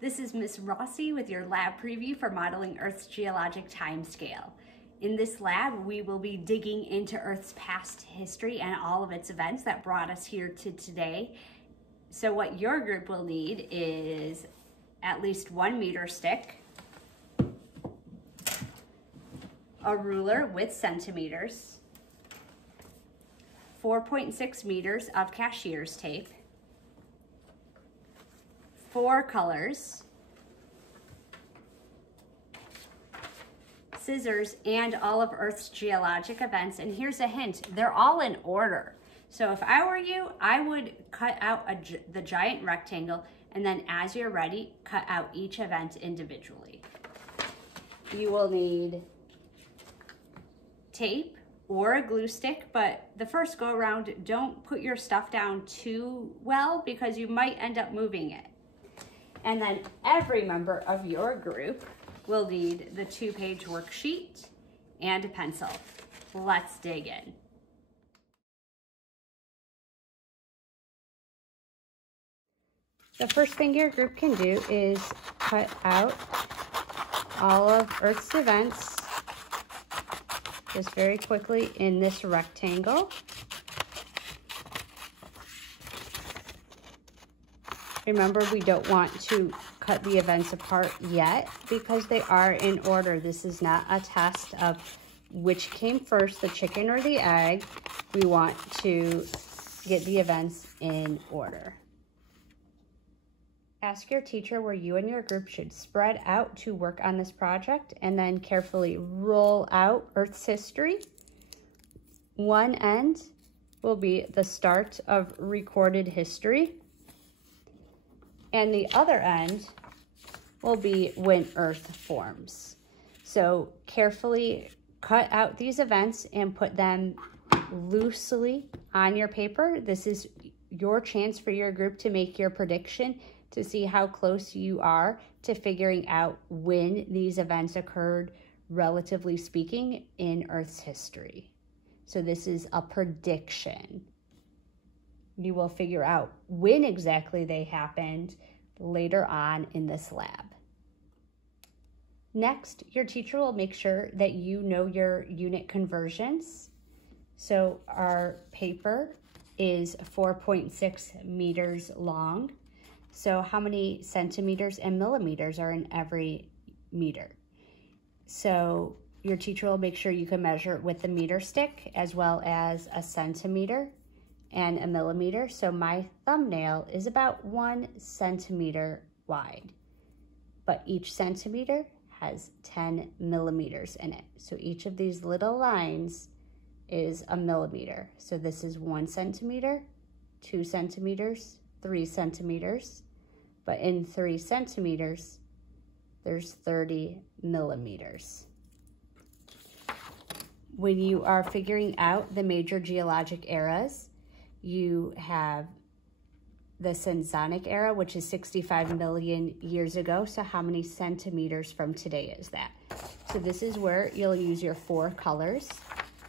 This is Miss Rossi with your lab preview for modeling Earth's geologic timescale. In this lab, we will be digging into Earth's past history and all of its events that brought us here to today. So what your group will need is at least 1 meter stick, a ruler with centimeters, 4.6 meters of cashier's tape, 4 colors, scissors, and all of Earth's geologic events. And here's a hint, they're all in order. So if I were you, I would cut out the giant rectangle, and then as you're ready, cut out each event individually. You will need tape or a glue stick, but the first go around, don't put your stuff down too well because you might end up moving it. And then every member of your group will need the 2-page worksheet and a pencil. Let's dig in. The first thing your group can do is cut out all of Earth's events just very quickly in this rectangle. Remember, we don't want to cut the events apart yet because they are in order. This is not a test of which came first, the chicken or the egg. We want to get the events in order. Ask your teacher where you and your group should spread out to work on this project, and then carefully roll out Earth's history. One end will be the start of recorded history, and the other end will be when Earth forms. So carefully cut out these events and put them loosely on your paper. This is your chance for your group to make your prediction, to see how close you are to figuring out when these events occurred, relatively speaking, in Earth's history. So this is a prediction. You will figure out when exactly they happened later on in this lab. Next, your teacher will make sure that you know your unit conversions. So our paper is 4.6 meters long. So how many centimeters and millimeters are in every meter? So your teacher will make sure you can measure it with the meter stick as well as a centimeter and a millimeter. So my thumbnail is about 1 centimeter wide, but each centimeter has 10 millimeters in it. So each of these little lines is a millimeter. So this is 1 centimeter, 2 centimeters, 3 centimeters, but in 3 centimeters, there's 30 millimeters. When you are figuring out the major geologic eras, you have the Cenozoic era, which is 65 million years ago. So how many centimeters from today is that? So this is where you'll use your 4 colors.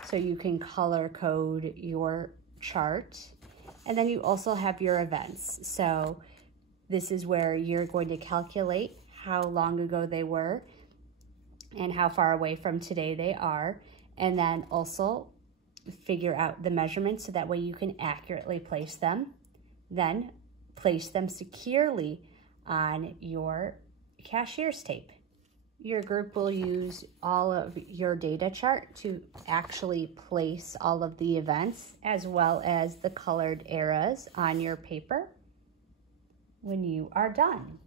So you can color code your chart. And then you also have your events. So this is where you're going to calculate how long ago they were and how far away from today they are. And then also figure out the measurements so that way you can accurately place them. Then place them securely on your cashier's tape. Your group will use all of your data chart to actually place all of the events as well as the colored eras on your paper when you are done.